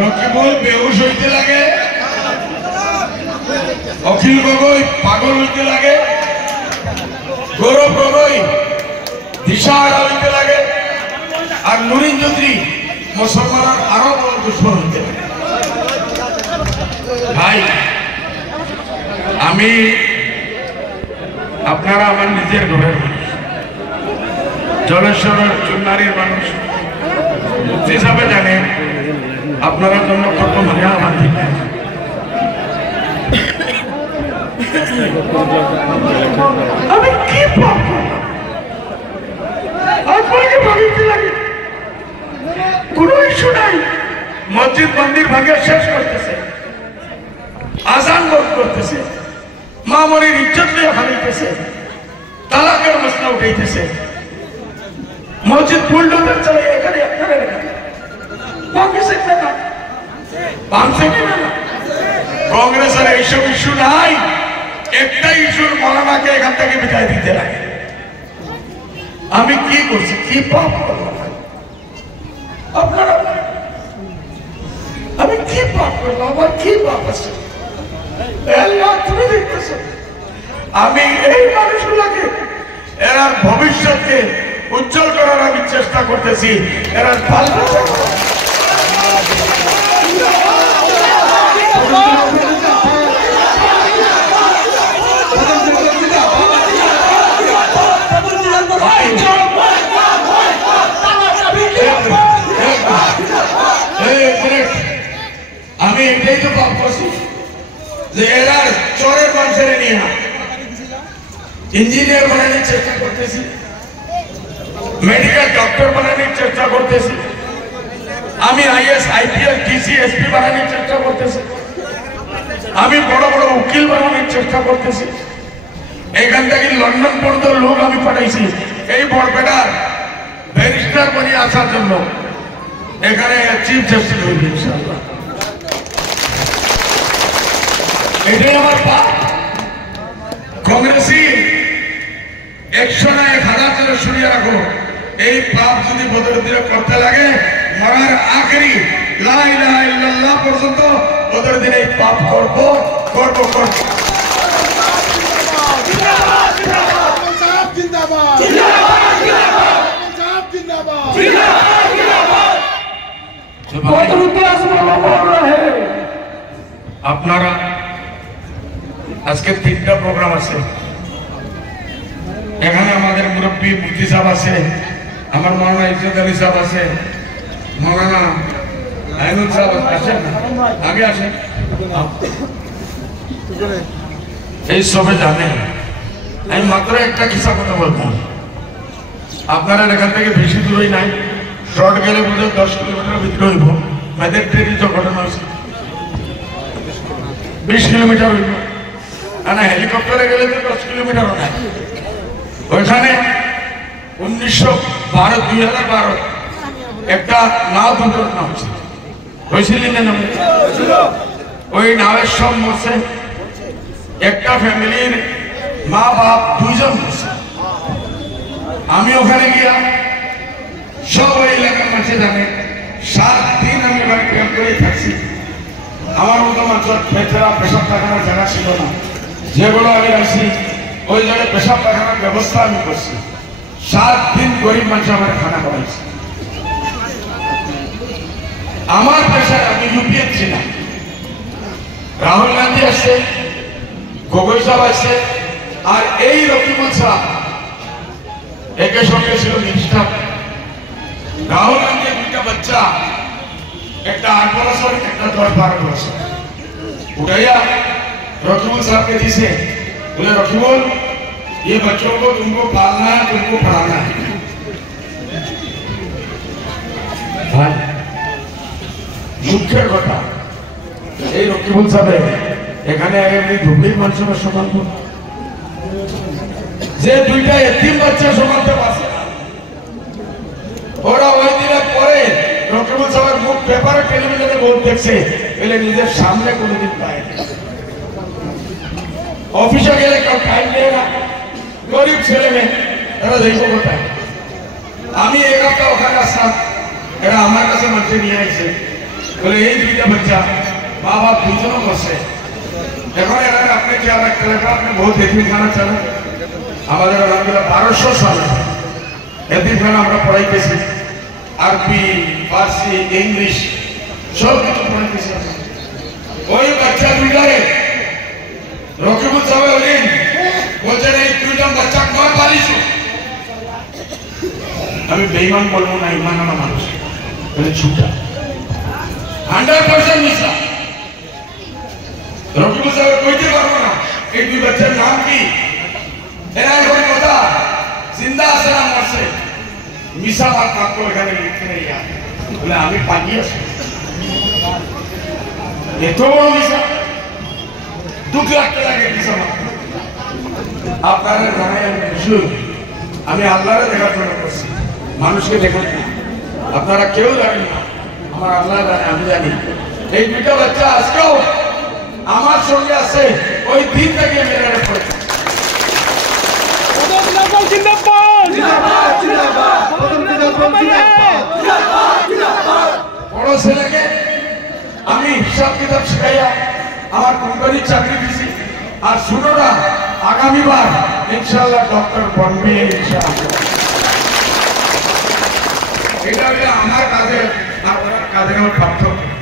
রকিবুল বেহুশ হইতে লাগে, অখিল গগৈ পাগল হইতে লাগে, গৌরব গগৈ দিশাহারা হইতে লাগে, আর নুরিন চৌধুরী মুসলমানের আরো বড় দুশ্মন হইতে লাগে। ভাই আমি আপনারা আমার নিজের ঘরের মানুষ, জলেশ্বরের চুনারির মানুষ, মুক্তি হিসাবে জানেন আপনার জন্য কত মজা আমার ঠিক আছে। আমি কি পাপ করলাম আপনাকে ভাবিতে লাগে? কোন ইস্যু নাই, মসজিদ মন্দির ভাঙে শেষ করতেছে, আজান বন্ধ করতেছে, মা মরির ইজ্জত নিয়ে হারাইতেছে, তালাকের মশলা উঠাইতেছে, মসজিদ বুলডোজার চালাই এখানে আপনারা কংগ্রেসের এইসব ইস্যু নাই, একটা ইস্যুর মৌলানাকে এখান থেকে বিদায় দিতে লাগে। আমি কি করছি, কি পাপ করলাম আপনারা? আমি কি পাপ করলাম? আমার কি পাপ আছে? তুমি দেখতেছো আমি এই মানুষগুলোকে এরা ভবিষ্যৎকে উজ্জ্বল করার আমি চেষ্টা করতেছি, এরা আমি এটাই তো পাপ করছি যে এরা চোরের মানুষের নিয়ে না ইঞ্জিনিয়ার বানানোর চেষ্টা করতেছি, মেডিকেল ডক্টর বানানোর চেষ্টা করতেছি, আমি আইএস আইপিএস ডিসি এসপি বানানোর চেষ্টা করতেছি, আমি বড় বড় উকিল বানানোর চেষ্টা করতেছি। এখান থেকে লন্ডন পর্যন্ত লোক আমি পাঠাইছি এই বরপেটার ব্যারিস্টার বানিয়ে আসার জন্য। এখানে চিফ জাস্টিস হইবে ইনশাআল্লাহ। এটাই আমার পাপ। কংগ্রেসি 100 জন শুনিয়ে রাখো, এই পাপ যদি বদরুদ্দিনে করতে লাগে মরার আখেরি লা ইলাহা ইল্লাল্লাহ পর্যন্ত বদরুদ্দিন এই পাপ করব করব করব। আপনারা আজকে 3টা প্রোগ্রাম আছে, এখানে আমাদের মুরব্বী মুফতি সাহেব আছে, আমার মৌলানা ইজ্জত আলী সাহেব আছে, মৌলানা আইনুল সাহেব আছেন, আগে আসেন। এই সবে জানেন আমি মাত্র একটা কিসা কথা বলতাম, আপনারা এখান থেকে বেশি দূরই নাই, শর্ট গেলে বোধহয় 10 কিলোমিটার ভিতরে হইব। মেদের ট্রেনের যে ঘটনা হয়েছে 20 কিলোমিটার হইব, না হেলিকপ্টারে গেলে তো 10 কিলোমিটারও নাই। ওইখানে 2012 একটা নাও দুর্ঘটনা হয়েছিল না, ওই নাওয়ের সব মরছে, একটা ফ্যামিলির মা বাপ 2 জন মরছে। আমি ওখানে গিয়া সব এলাকার মাঝে জানে 7 দিন আমি ওখানে ক্যাম্প করে থাকছি। আমার মতো মাত্র পেছাড়া পেশাব পায়খানার জায়গা ছিল না, যেগুলো আমি আসি ওই জায়গায় পেশাব পায়খানার ব্যবস্থা আমি করছি। 7 দিন গরিব মানুষ আমার খানা খাওয়াইছি। আমার পেশায় আমি ইউপিএ ছিলাম, রাহুল গান্ধী আসছে, গগৈ সাহেব আসছে, আর এই রকিবুল সাহেব একের সঙ্গে ছিল মিনিস্টার। রাহুল গান্ধীর 2টা বাচ্চা, একটা 8 বছর একটা 10-12 বছর, उठाया रकीबुल साहब के दिसे, बोले रकीबुल ये बच्चों को तुमको पालना है, तुमको पढ़ाना है। भाई मुख्य কথা এই রকিবুল সাহেব এখানে এমনি ধুবড়ির মানুষের সমান যে 2টা এতিম বাচ্চা সমানতে পারছে না, ওরা ওই দিনের পরে রকিবুল সাহেবের মুখ পেপারে টেলিভিশনে বোর্ড দেখছে, এলে নিজের সামনে কোনোদিন পায় না। অফিসে গেলে কেউ টাইম দেয় না, গরিব ছেলে মেয়ে এরা দেখব কোথায়। আমি এক সপ্তাহ ওখানে আসলাম, এরা আমার কাছে মাঠে নিয়ে আসছে, বলে এই দুইটা বাচ্চা মা বাপ দুজনও বসে এখন এরা আপনি খেয়াল রাখতে লাগবে আপনি বহুত এতিমখানা চালান আমাদের আলহামদুলিল্লাহ 1200 সালে এতিমখানা আমরা পড়াইতেছি আরবি ফার্সি ইংলিশ সব কিছু পড়াইতেছি ওই বাচ্চা দুইটারে রকিবুল সাহেব বলছেন এই দুইটা বাচ্চা কয় পারিস আমি বেঈমান বলবো না ইমান আনা মানুষ বলে ছুটা 100% মিশা রকিবুল সাহেব কইতে পারবো না এই দুই বাচ্চার নাম কি এরা এখন কথা জিন্দা আছে না মরছে মিশা আর কাকু এখানে লিখতে নেই বলে আমি পালিয়ে আসি এত বড় মিশা দুঃখ লাগতে লাগে মিশা আপনারা জানাই আমি আল্লাহরে দেখাশোনা করছি মানুষকে দেখেন না আপনারা কেউ জানেন না আমার আল্লাহ জানে আমি জানি এই দুইটা বাচ্চা আজকেও আমার সঙ্গে আছে ওই দিন থেকে মেরে পড়েছে বড় ছেলেকে আমি হিসাব কিতাব শিখাইয়া আমার কোম্পানির চাকরি দিছি আর শুনোরা আগামীবার ইনশাআল্লাহ ডক্টর বনবে ইনশাআল্লাহ এটা হলো আমার কাজের আপনার কাজের পার্থক্য